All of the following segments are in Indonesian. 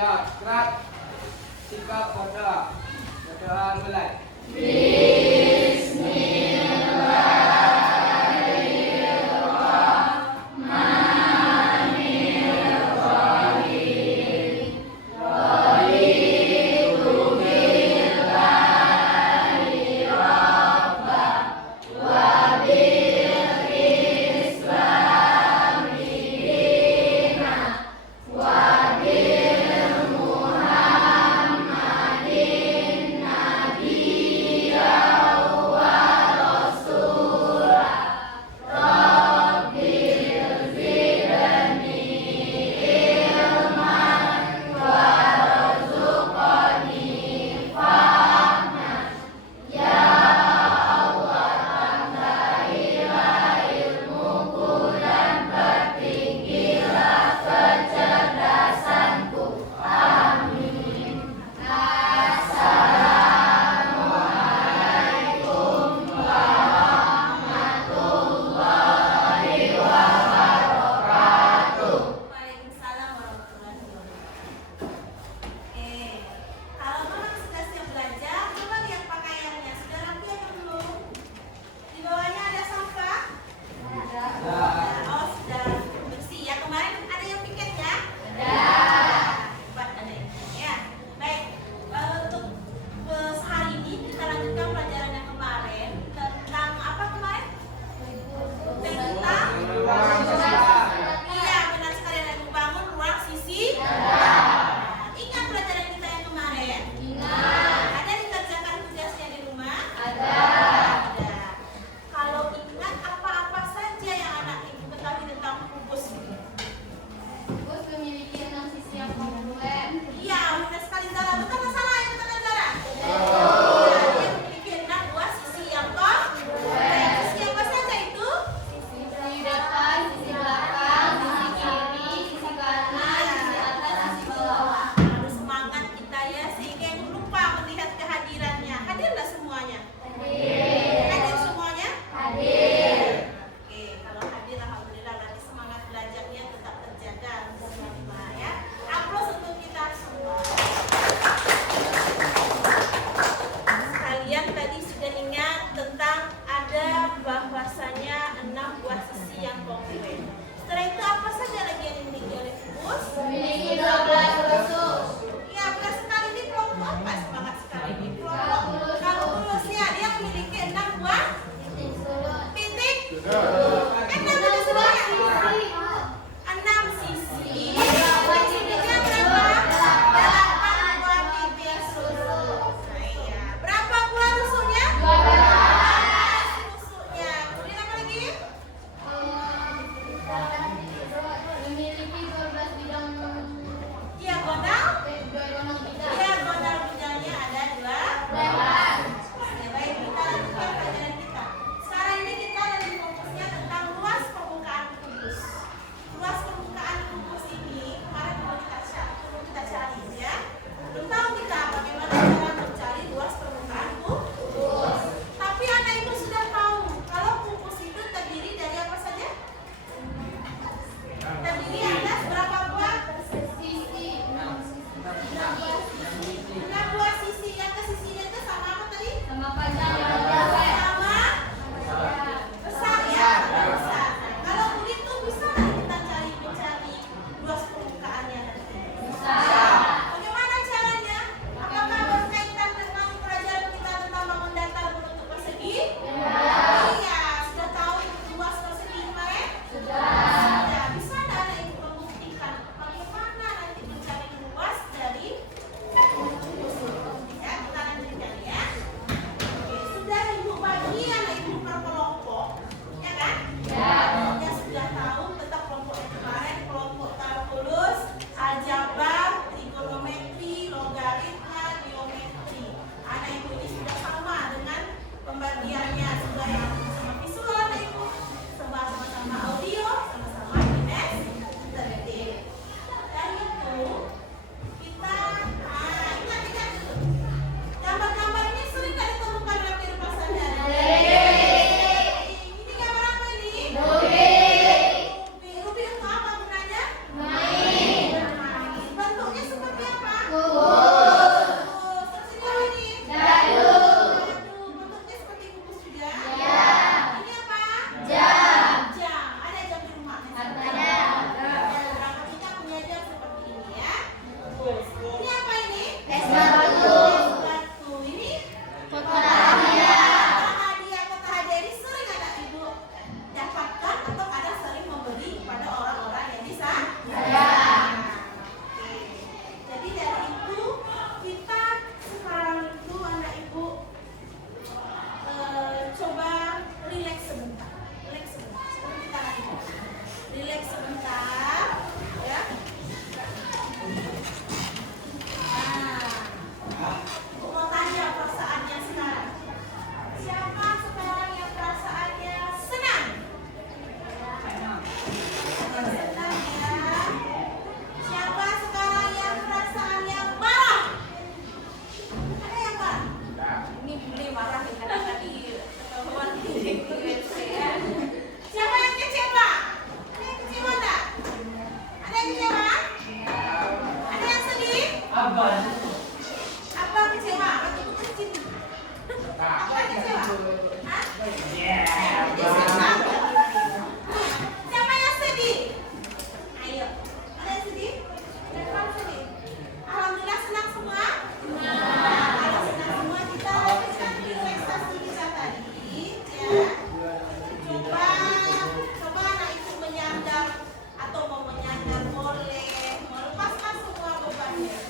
Ya, gerak. Sikap pada bacaan mulai. Apa kecewa? Atau kecil? Apa kecewa? Hah? Siapa yang sedih? Ayo. Ada yang sedih? Siapa yang sedih? Alhamdulillah senang semua? Kalau senang semua kita lanjutkan relaksasi kita tadi. Ya. Coba anak itu menyandar atau mau menyandar boleh, melepaskan semua bebannya.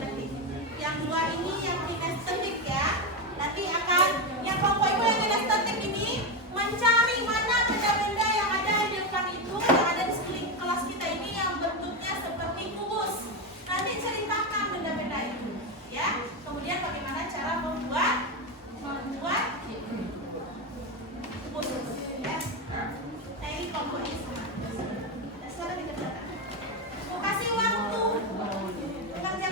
nanti. Yang dua ini yang kinestetik ya. Nanti akan yang kelompok ibu yang kinestetik ini mencari mana benda-benda yang ada di depan itu, yang ada di sekeliling kelas kita ini yang bentuknya seperti kubus. Nanti ceritakan benda-benda itu, ya. Kemudian bagaimana cara membuat kubus, ya. Nah ini kelompok ini sama. Nah, sekarang dikerjakan. Mau kasih waktu pengerjaannya,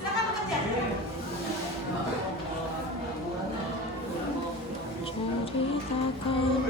silakan bekerja. Ceritakan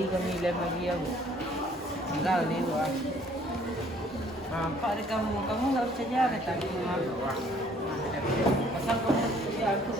beli kami lem lagi ya bu. Enggak nih bu. Nampak deh kamu nggak bisa jalan tadi malu. Pasal kamu ya aku.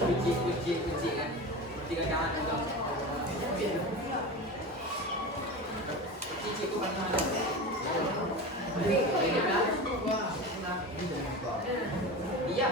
Kunci kan. Kunci jangan juga. Kunci itu mana? Iya.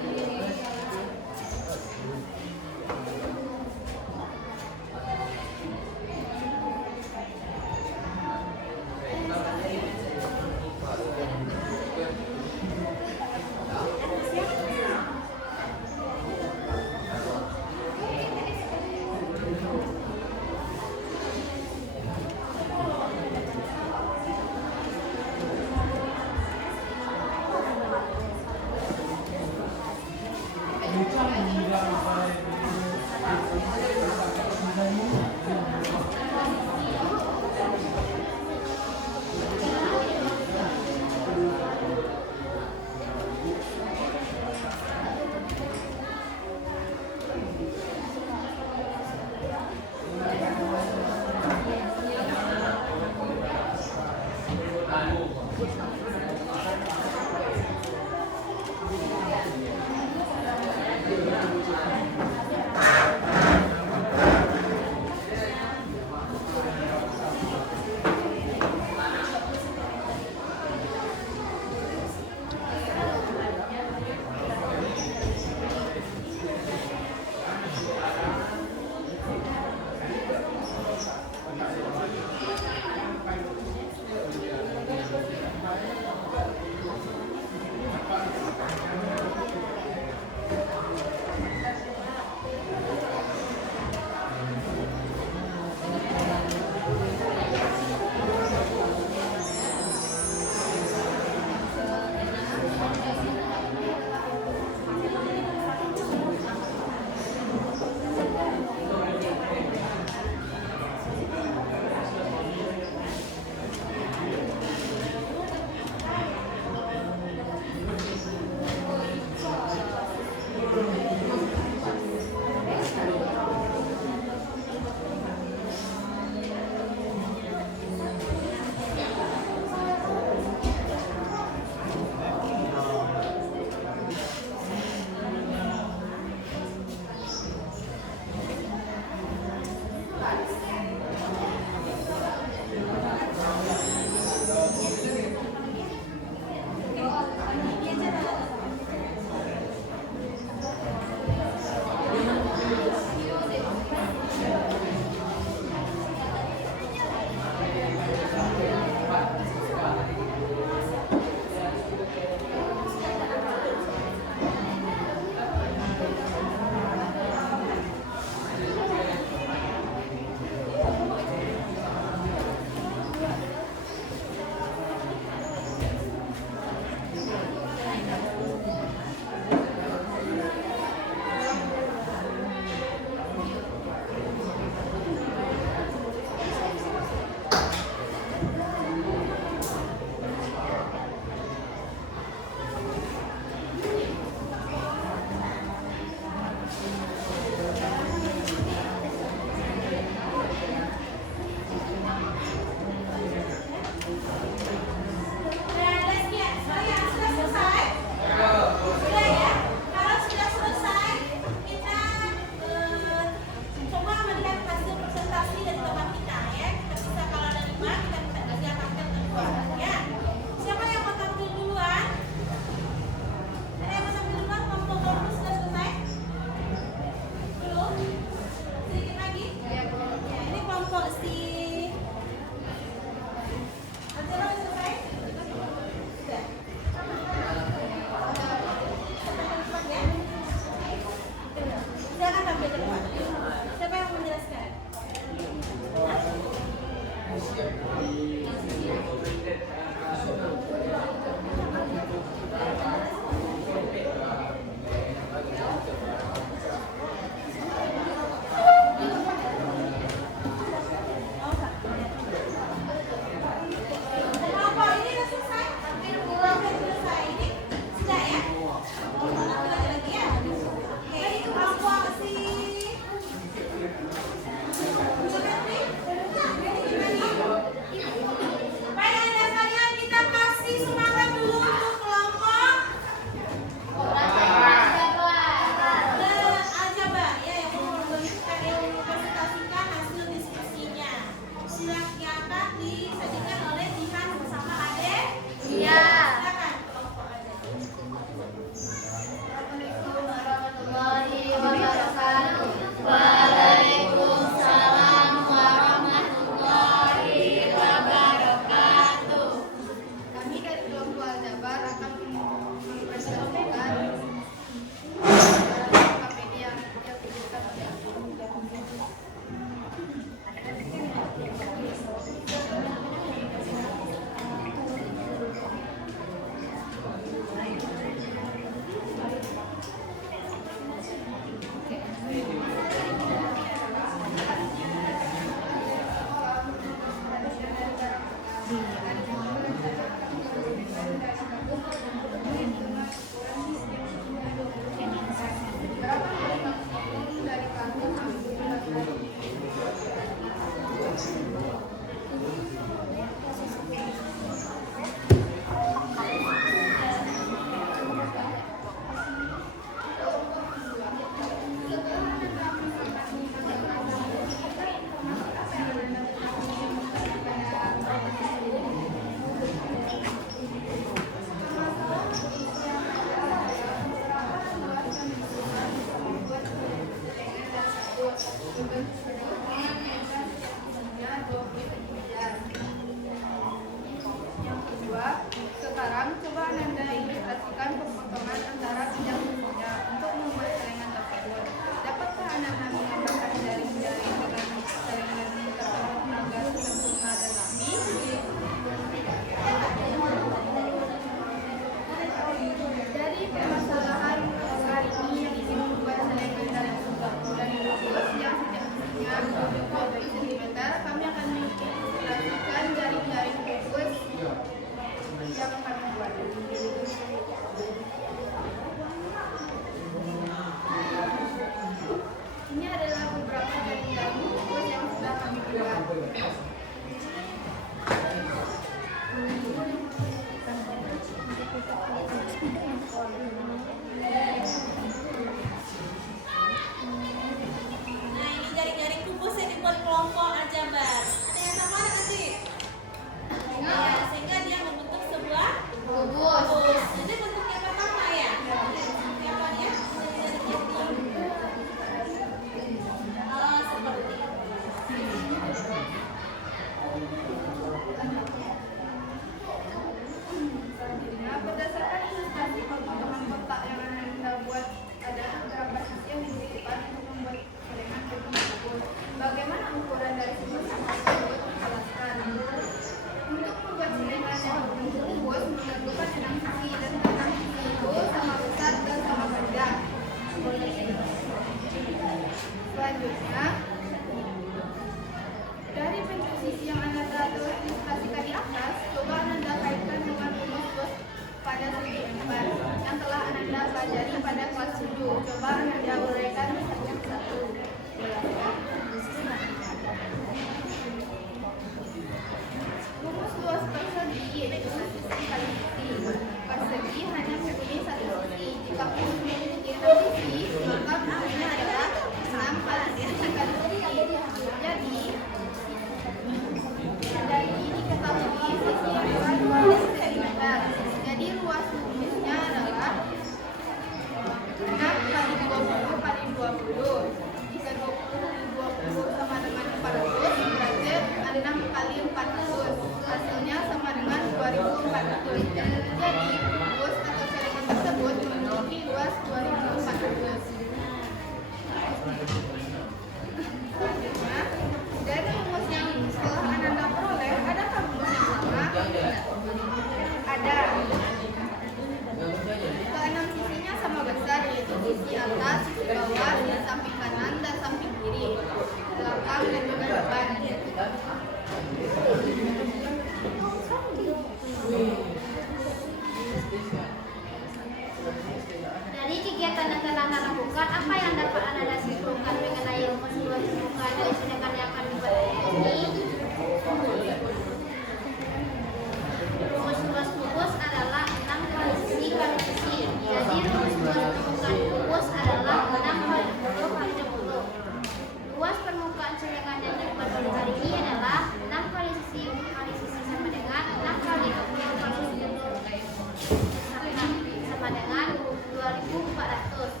sama dengan 2.400.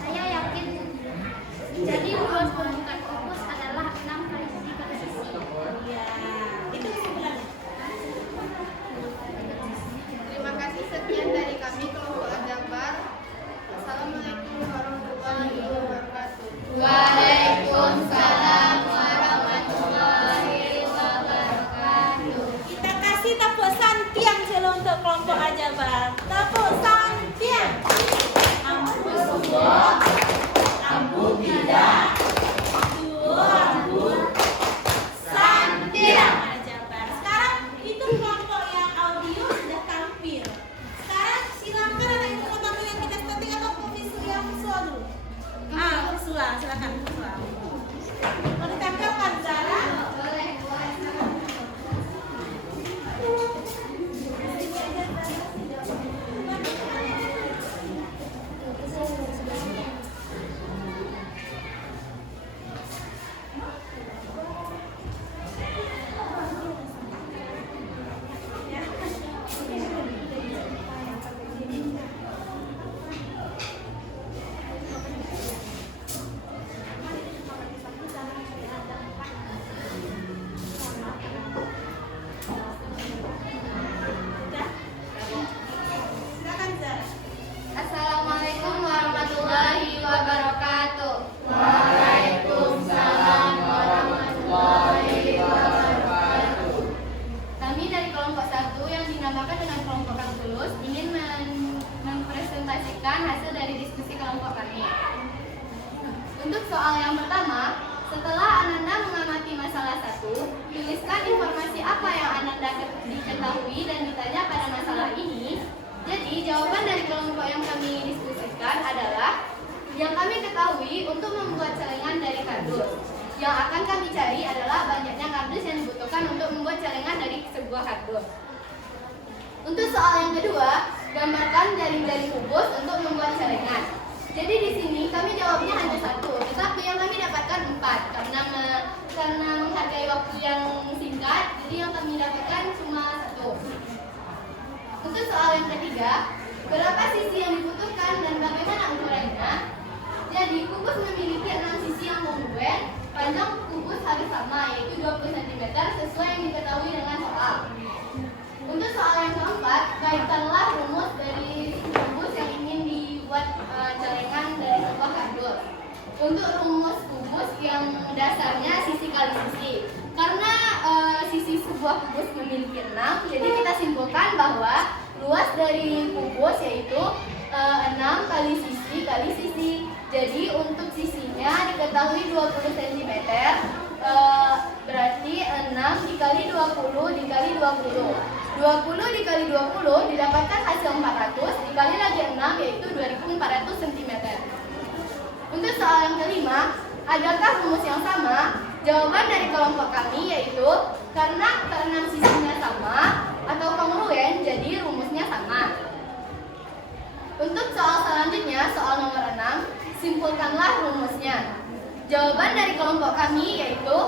Saya yakin. Jadi luas pembukaan kubus adalah 6 kali sisi kali sisi. Ya, itu kesimpulannya. Terima kasih, sekian dari kami kelompok Ajabar. Assalamualaikum warahmatullahi wabarakatuh. Waalaikumsalam warahmatullahi wabarakatuh. Kita kasih tepuk santiang dulu untuk kelompok Ajabar. Tepuk santiang. Ambu semua, ambu tidak. Ambu santiang Ajabar. Sekarang itu kelompok yang audio sudah tampil. Sekarang silakan anak ibu mau tampil yang kita statik atau yang visual dulu. Visual, silakan visual. Mau ditampilkan Zara? Silakan Zara. Assalamualaikum warahmatullahi wabarakatuh. Waalaikumsalam warahmatullahi wabarakatuh. Kami dari kelompok 1 yang dinamakan dengan kelompok Kang Tulus ingin mempresentasikan hasil dari diskusi kelompok kami. Untuk soal yang pertama, setelah Ananda mengamati masalah 1, tuliskan informasi apa yang Ananda diketahui dan ditanya pada masalah ini. Jadi, jawaban dari kelompok yang kami diskusikan adalah yang kami ketahui untuk membuat celengan dari kardus. Yang akan kami cari adalah banyaknya kardus yang dibutuhkan untuk membuat celengan dari sebuah kardus. Untuk soal yang kedua, gambarkan jaring-jaring kubus untuk membuat celengan. Jadi di sini kami jawabnya hanya 1, tetapi yang kami dapatkan 4 karena menghargai waktu yang singkat, jadi yang kami dapatkan cuma 1. Untuk soal yang ketiga, berapa sisi yang dibutuhkan dan bagaimana ukurannya? Jadi kubus memiliki 6 sisi yang kongruen, panjang kubus harus sama yaitu 20 cm sesuai yang diketahui dengan soal. Untuk soal yang keempat, kaitkanlah rumus dari kubus yang ingin dibuat celengan dari sebuah kardus. Untuk rumus kubus yang dasarnya sisi kali sisi. Karena sisi sebuah kubus memiliki 6, jadi kita simpulkan bahwa luas dari kubus yaitu 6 kali sisi kali sisi. Jadi untuk sisinya diketahui 20 cm, berarti 6 dikali 20 dikali 20. 20 dikali 20 didapatkan hasil 400, dikali lagi 6 yaitu 2400 cm. Untuk soal yang kelima, adakah rumus yang sama? Jawaban dari kelompok kami yaitu karena sisinya sama atau kongruen, jadi rumusnya sama. Untuk soal selanjutnya, soal nomor 6, simpulkanlah rumusnya. Jawaban dari kelompok kami yaitu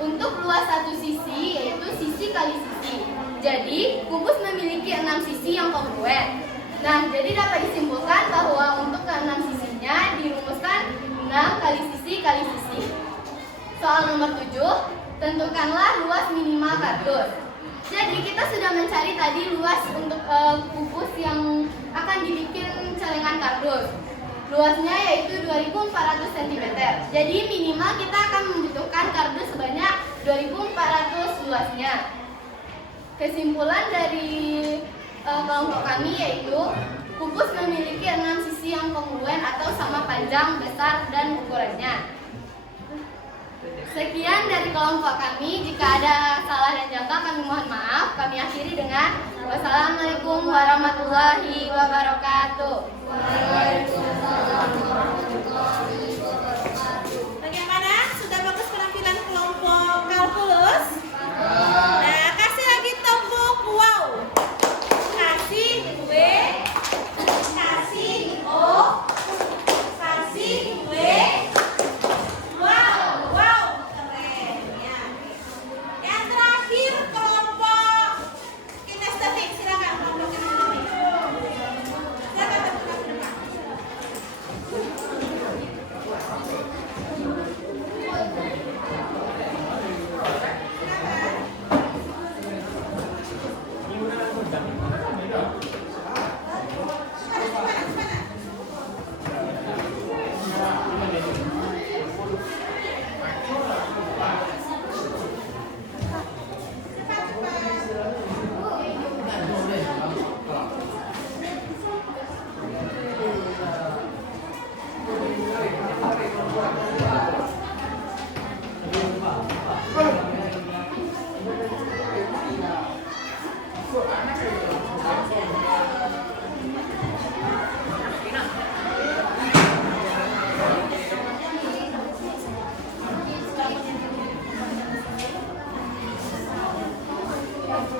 untuk luas satu sisi yaitu sisi kali sisi. Jadi kubus memiliki 6 sisi yang kongruen. Nah, jadi dapat disimpulkan bahwa untuk ke-6 sisinya dirumuskan 6 kali sisi kali sisi. Soal nomor 7, tentukanlah luas minimal kardus. Jadi kita sudah mencari tadi luas untuk kubus yang akan dibikin celengan kardus. Luasnya yaitu 2400 cm. Jadi minimal kita akan membutuhkan kardus sebanyak 2400 luasnya. Kesimpulan dari kelompok kami yaitu kubus memiliki 6 sisi yang kongruen atau sama panjang, besar, dan ukurannya. Sekian dari kelompok kami. Jika ada salah dan jangka kami mohon maaf. Kami akhiri dengan wassalamualaikum warahmatullahi wabarakatuh. Bagaimana? Sudah bagus penampilan kelompok kalkulus? Nah, kasih lagi tepuk wow. Kasih W, kasih O, kasih W. Wow, wow, keren ya. Yang terakhir kelompok kinestetik, silakan kelompok kinestetik. Woi,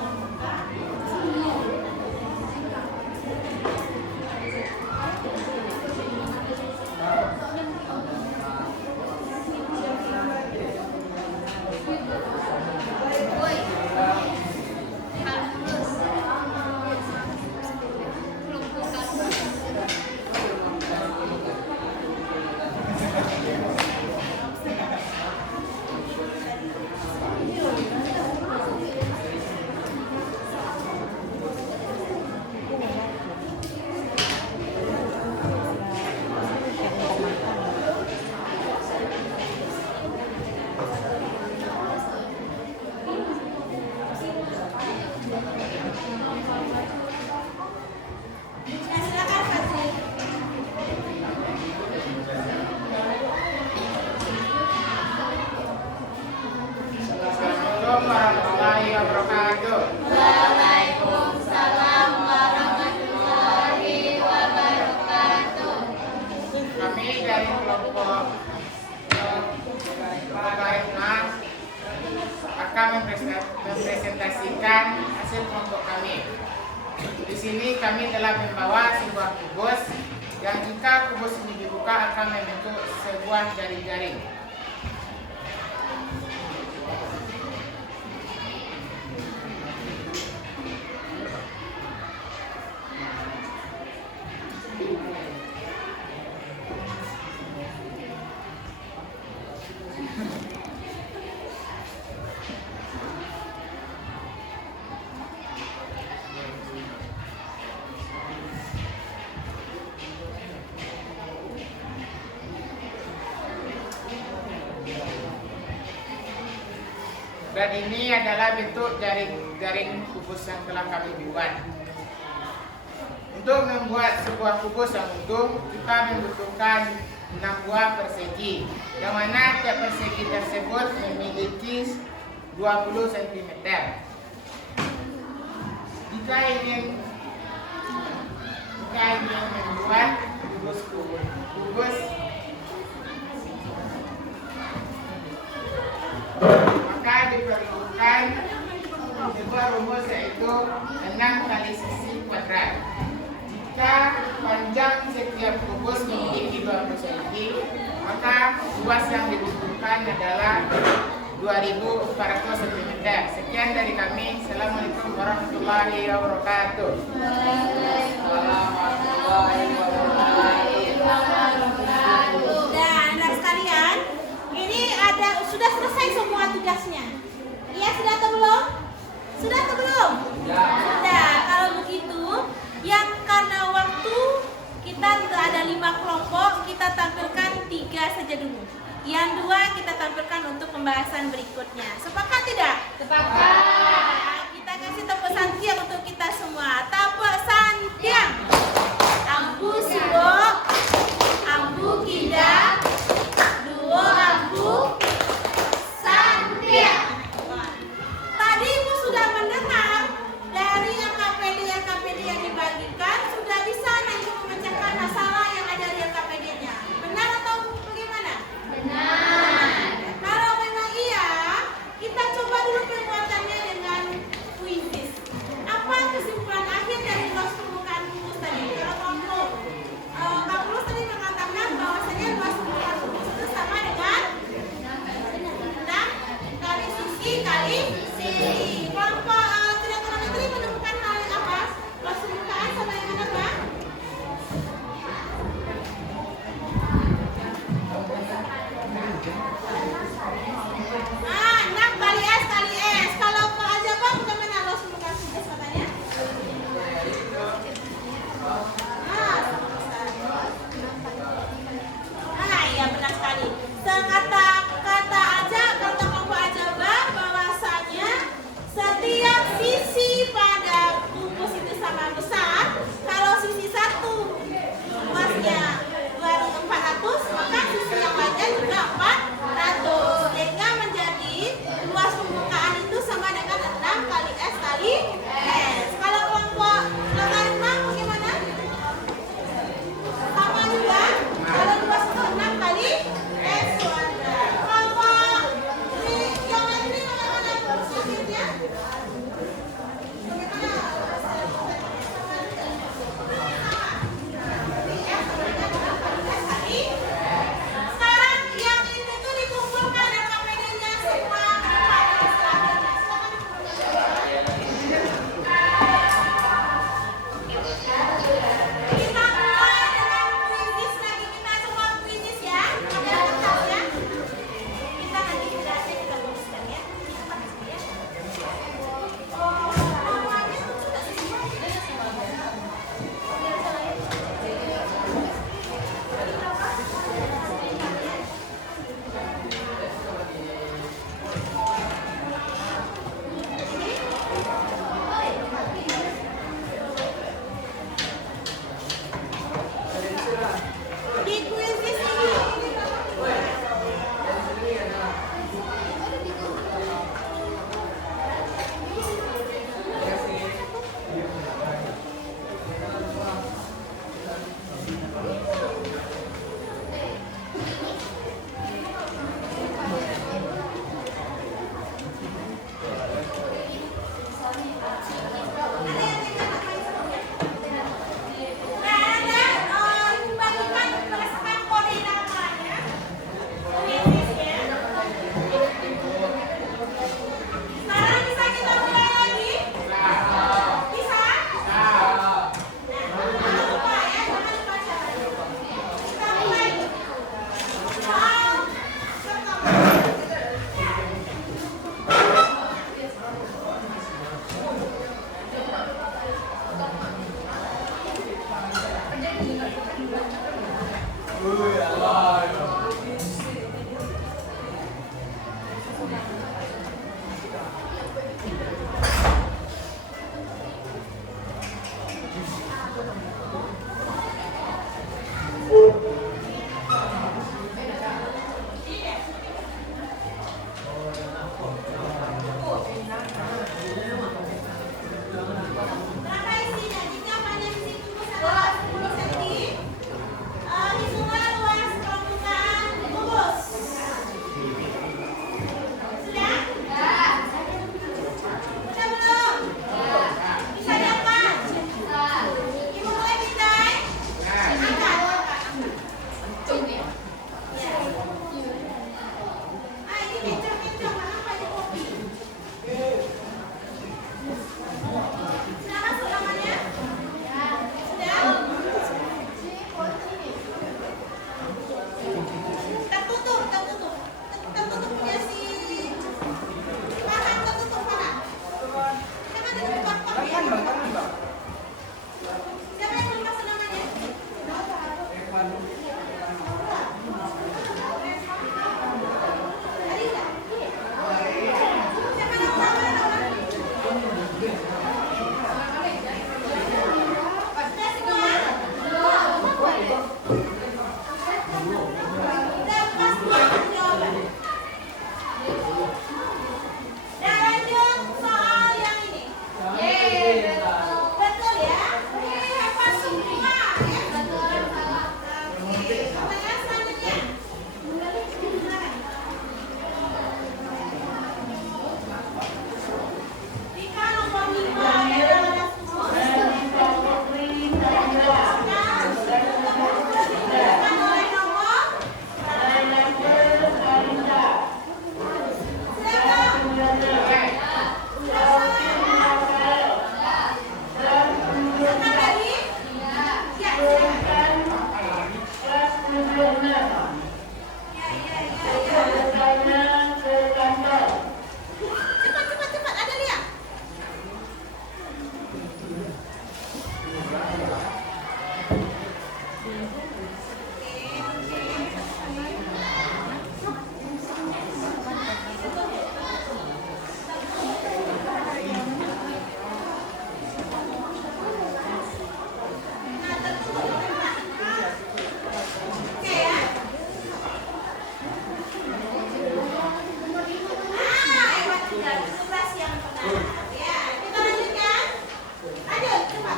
halus. Nah, silakan Fadli. Assalamualaikum warahmatullahi wabarakatuh. Waalaikumsalam warahmatullahi wabarakatuh. Kami dari kelompok Baikna akan mempresentasikan hasil kelompok kami. Di sini kami telah membawa sebuah kubus yang jika kubus ini dibuka akan membentuk sebuah jaring-jaring. Dan ini adalah bentuk jaring kubus yang telah kami buat. Untuk membuat sebuah kubus yang utuh, kita membutuhkan 6 buah persegi, yang mana tiap persegi tersebut memiliki 20 cm. Jika ingin membuat kubus maka diperlukan sebuah rumus yaitu 6 kali sisi kuadrat. Jika panjang setiap kubus memiliki 20 cm, maka luas yang dibutuhkan adalah 2400 cm. Sekian dari kami. Assalamualaikum warahmatullahi wabarakatuh. Dan anak sekalian, ini sudah selesai semua tugasnya. Iya, sudah atau belum? Sudah atau belum? Sudah. Kalau begitu, yang karena waktu kita tidak ada 5 kelompok, kita tampilkan 3 saja dulu. Yang 2 kita tampilkan untuk pembahasan berikutnya. Sepakat tidak? Sepakat. Nah, kita kasih tepuk santiang untuk kita semua. Tepuk santiang. Ambu sibo, ambu kida, duo ambu santiang. Tadi Ibu sudah mendengar dari LKPD yang dibagikan, sudah bisa Ibu memecahkan masalah yang ada di LKPD-nya. Benar atau bagaimana? Benar. Kalau memang iya, kita coba dulu penguatannya dengan Berapa isinya? Jika panjang isi kubus adalah 10 cm, hitunglah luas permukaan kubus. Sudah? Sudah belum? Bisa dapat? Ibu boleh pindah? Angkat. Ah, ini kencang-kencang, mana banyak kopi. Sudah masuk namanya? Sudah? Tertutup, tertutup. Tertutup punya si Farhan, tertutup Farhan. Jangan ditutup ya. Siapa yang belum masuk namanya? Tadi enggak? Siapa nama? Sudah semua? Sudah pas buat jawaban. Dan lanjut soal yang ini. Betul ya? Hebat semua ya? Oke, pertanyaan selanjutnya. Silakan. Jika nomor 5 adalah semua, ditentukan oleh nomor silakan tadi? Ya, silakan. Cepat, ada lihat. Nah, tertutup teman. Oke ya. Hebat juga. Tugas yang benar. Ya, kita lanjutkan. Lanjut, cepat.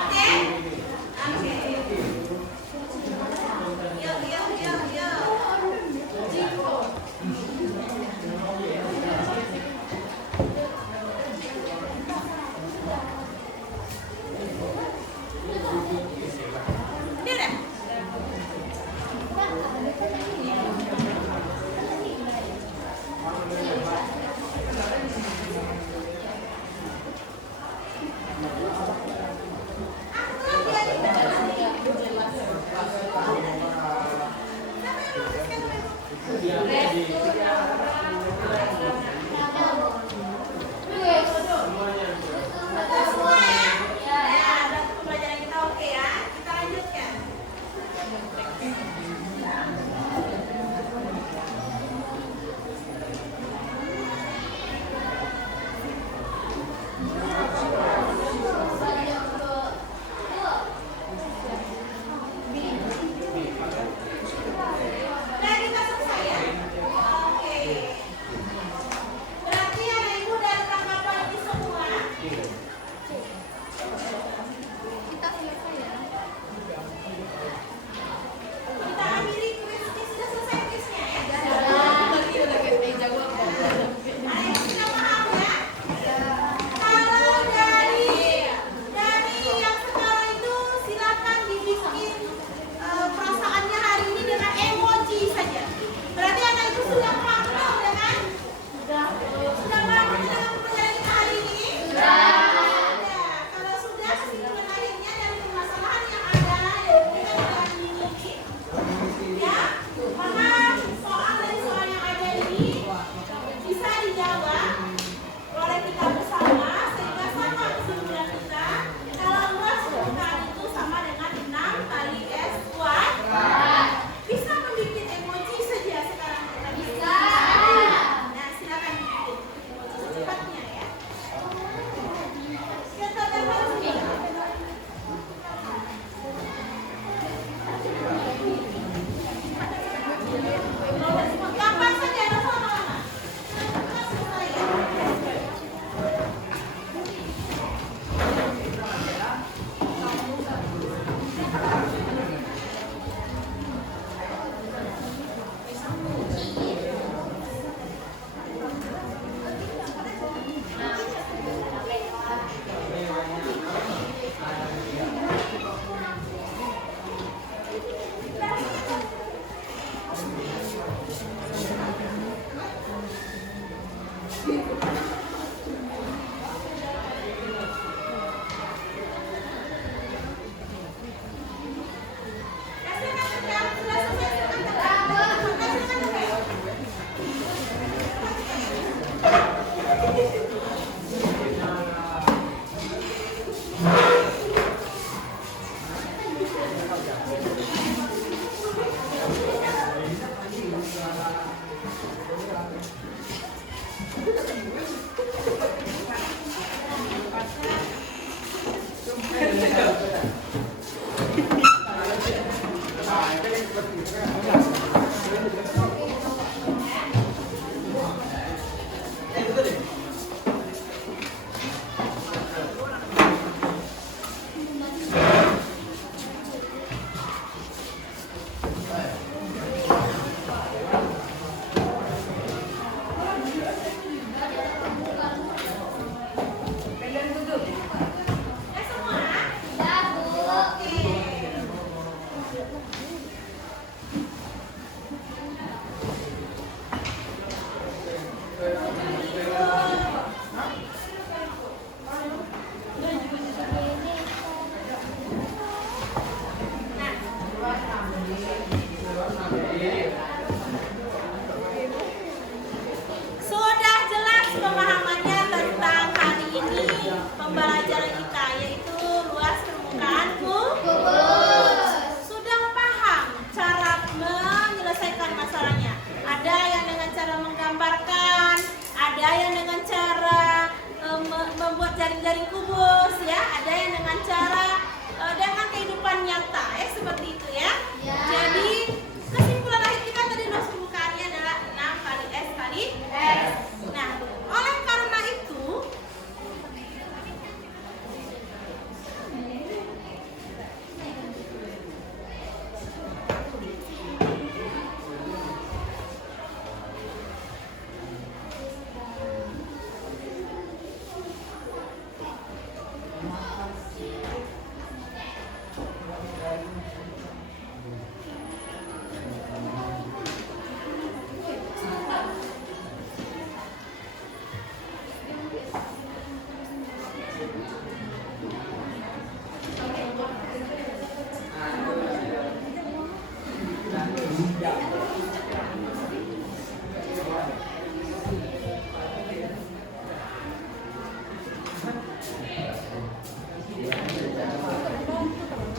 Oke? Oke. Yuk. Ini udah? Aku lagi baca lagi. Siapa yang menuliskan itu? Betul semua ya? Ya, berarti pembelajaran kita oke ya. Kita lanjutkan. Ya semua? Ya, Bu. Oke. Sudah jelas pemahamannya tentang hari ini pembelajaran kita, yaitu luas permukaan sudah paham cara menyelesaikan masalahnya. Ada yang dengan cara menggambarkan, ada yang dengan cara membuat jaring-jaring kubus, ya, ada yang dengan cara dengan kehidupan nyata, seperti itu ya. Ya. Jadi kesimpulan akhir kita tadi luas permukaannya adalah 6 kali S kali S. Nah, oleh karena itu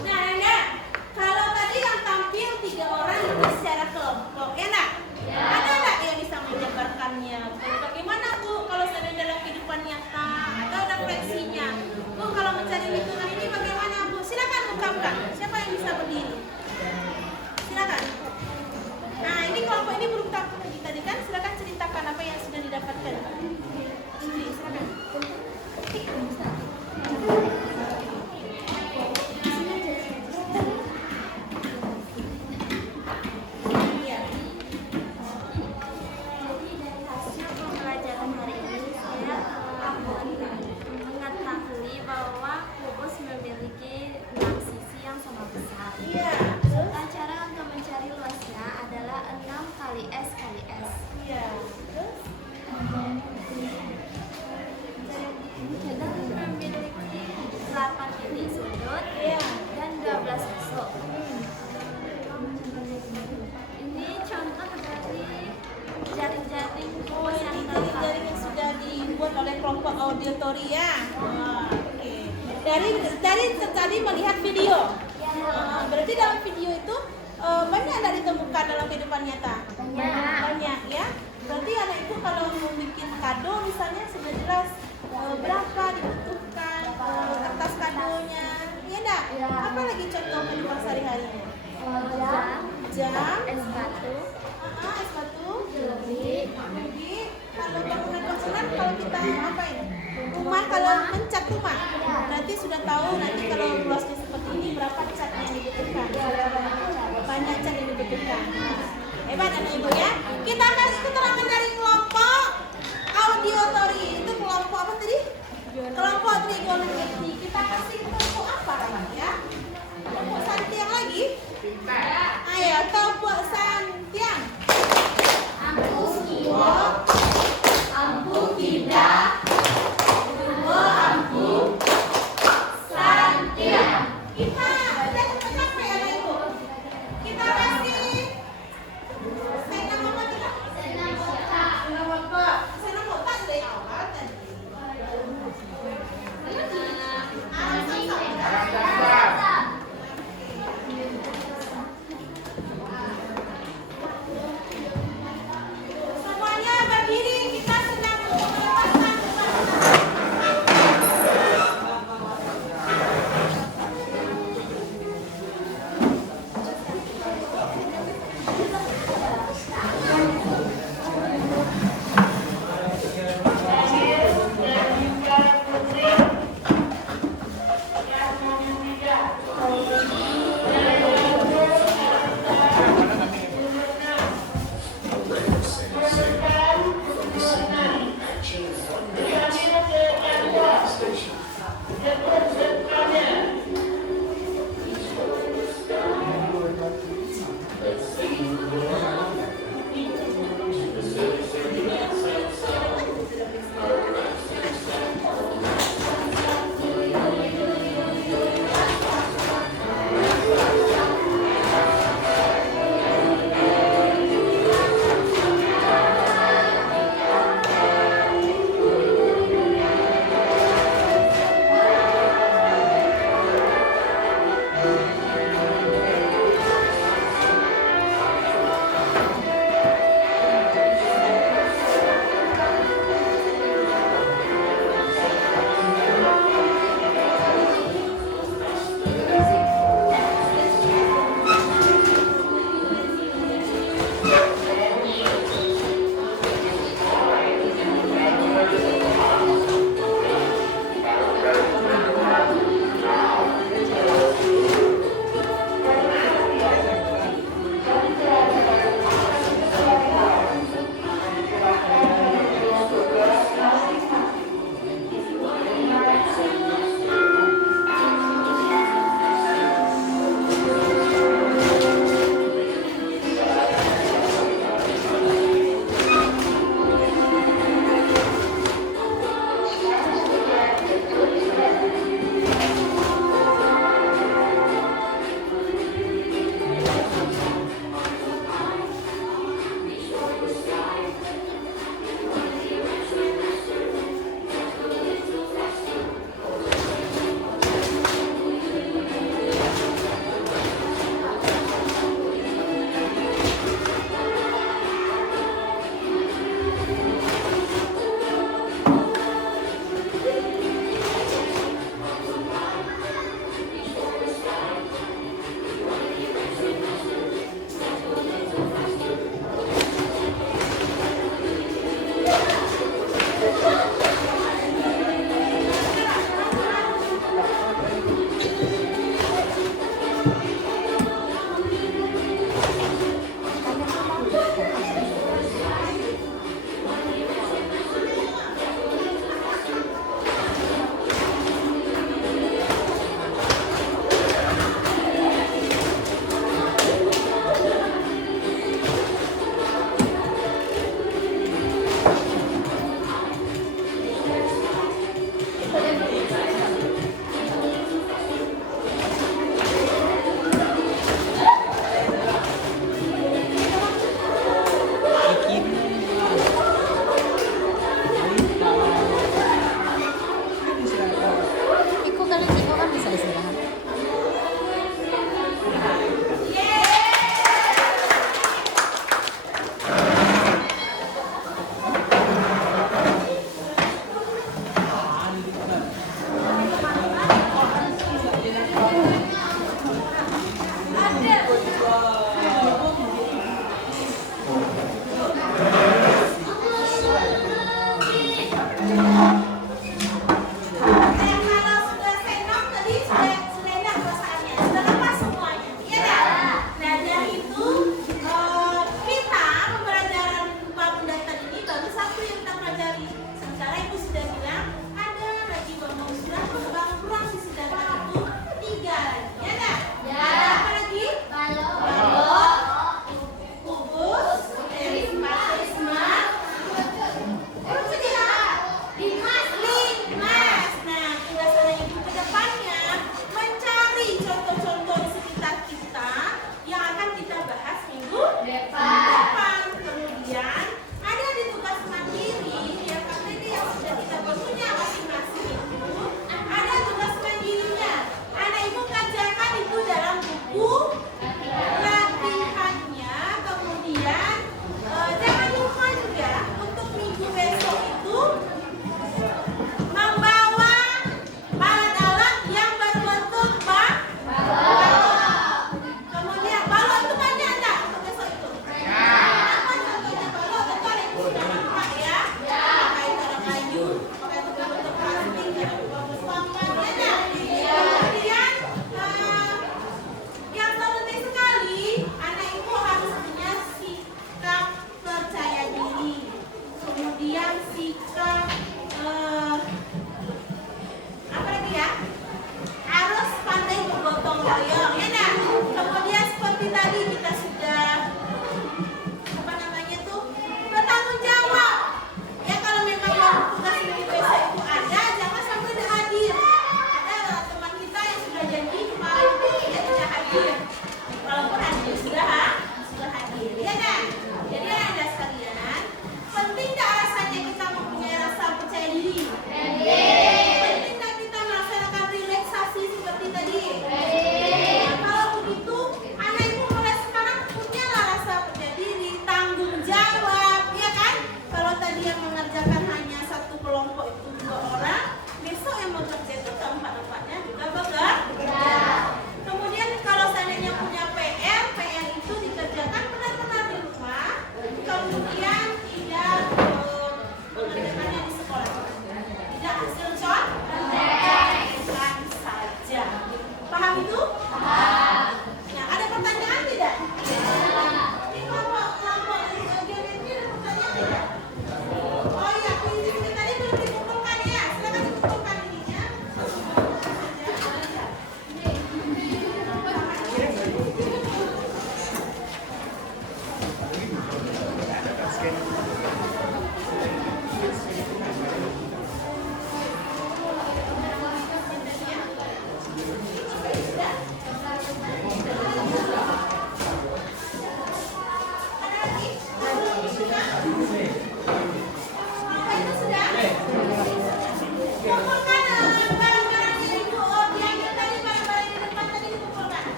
Nah, Nanda, kalau tadi yang tampil 3 orang itu secara kelompok, ya nak? Ada nggak yang bisa menjabarkannya? Bagaimana Bu kalau sedang dalam kehidupan nyata atau refleksinya? Bu kalau mencari lingkungan ini bagaimana Bu? Silakan ungkapkan. Siapa yang bisa berdiri? Silakan. Nah, ini kelompok ini belum tampil tadi kan? Silakan ceritakan apa yang sudah didapatkan. Indri, silakan. Iya. Hasil pembelajaran hari ini saya mengetahui bahwa kubus memiliki 6 sisi yang sama besar. Iya. Serta cara untuk mencari luasnya adalah 6 kali S kali S. Iya. Terus? Dan memiliki 8 titik sudut Iya. dan 12 tusuk. Ini contoh dari jaring-jaring Oh, kubus ini yang jaring-jaring yang sudah dibuat oleh kelompok auditori ya. Oke. Dari tadi melihat video. Berarti dalam video itu banyak ada ditemukan dalam kehidupan nyata. Banyak ya. Berarti anak itu kalau mau bikin kado misalnya sudah jelas berapa dibutuhkan kertas kadonya. Iya enggak? Apa lagi contoh kehidupan sehari-harinya? Jam, es batu, es batu, lebih, kalau bangunan kalau kita apain? Rumah kalau mencat rumah, berarti sudah tahu nanti kalau luasnya seperti ini berapa cat yang dibutuhkan. Banyak cat yang dibutuhkan. Hebat anak ibu ya. Kita kasih keterangan dari kelompok auditori. Itu kelompok apa tadi? Kelompok trigonometri. Kita kasih kelompok apa namanya ya? Kelompok Santiang lagi? Ayo, kelompok Santiang. Ampuh kiwa, ampuh tidak, dua ampuh, Santiang. Kita capek ya anak ibu. Kita kasih senam apa kita? senam otak. Senam apa? Senam otak dari awal tadi. Alam dasar.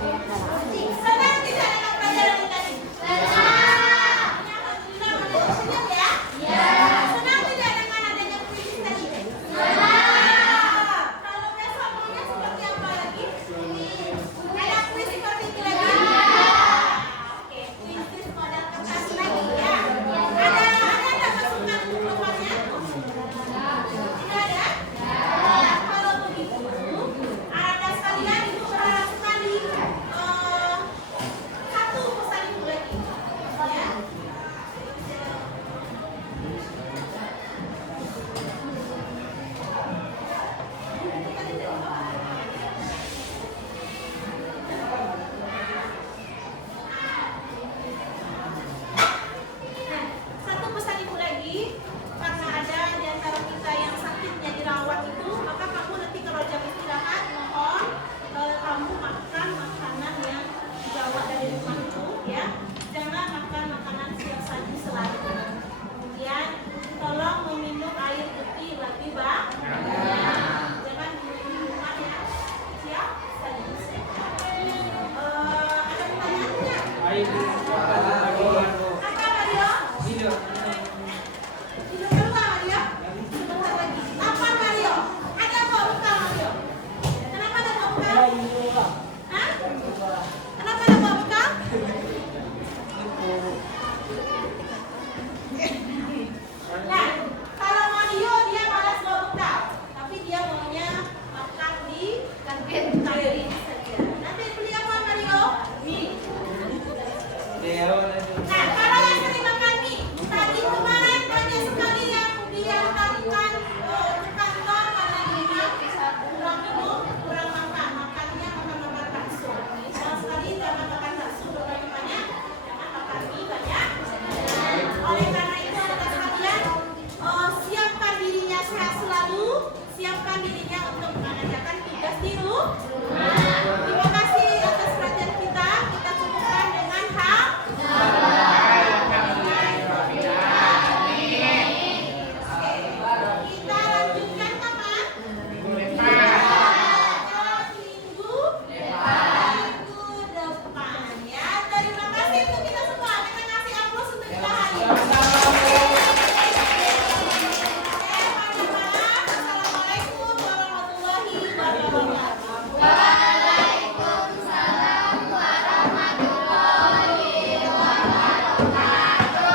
Senang tidak dengan pelajaran ini tadi? Senyum ya? Senang tidak dengan adanya kuis tadi? Kalau besok maunya seperti apa lagi? Ada kuis seperti itu lagi? Oke, kuis model kertas lagi ya. Ada nggak masukan untuk lombarnya? Tidak ada? Kalau begitu, ada sekalian ibu berharap sekali satu pesan ibu lagi, ya. Satu pesan ibu lagi, karena ada di antara kita yang sakitnya dirawat itu, maka kamu nanti kalau jam istirahat mohon kamu makan makanan yang dibawa dari rumah itu, ya. Jangan makan makanan siap saji selalu. Kemudian tolong meminum air putih lebih banyak. Jangan minum minuman ya. Siap? Saja. Ada pertanyaan tidak? Apa Mario? Hidup keluar Mario? Sebentar lagi. Apa Mario? Ada bawa bekal Mario? Kenapa ada bawa bekal? Hah? Kenapa ada bawa bekal? Nah, kalau Mario dia malas bawa bekal, tapi dia maunya makan di kantin saja. Nanti beli apa Mario? Mie.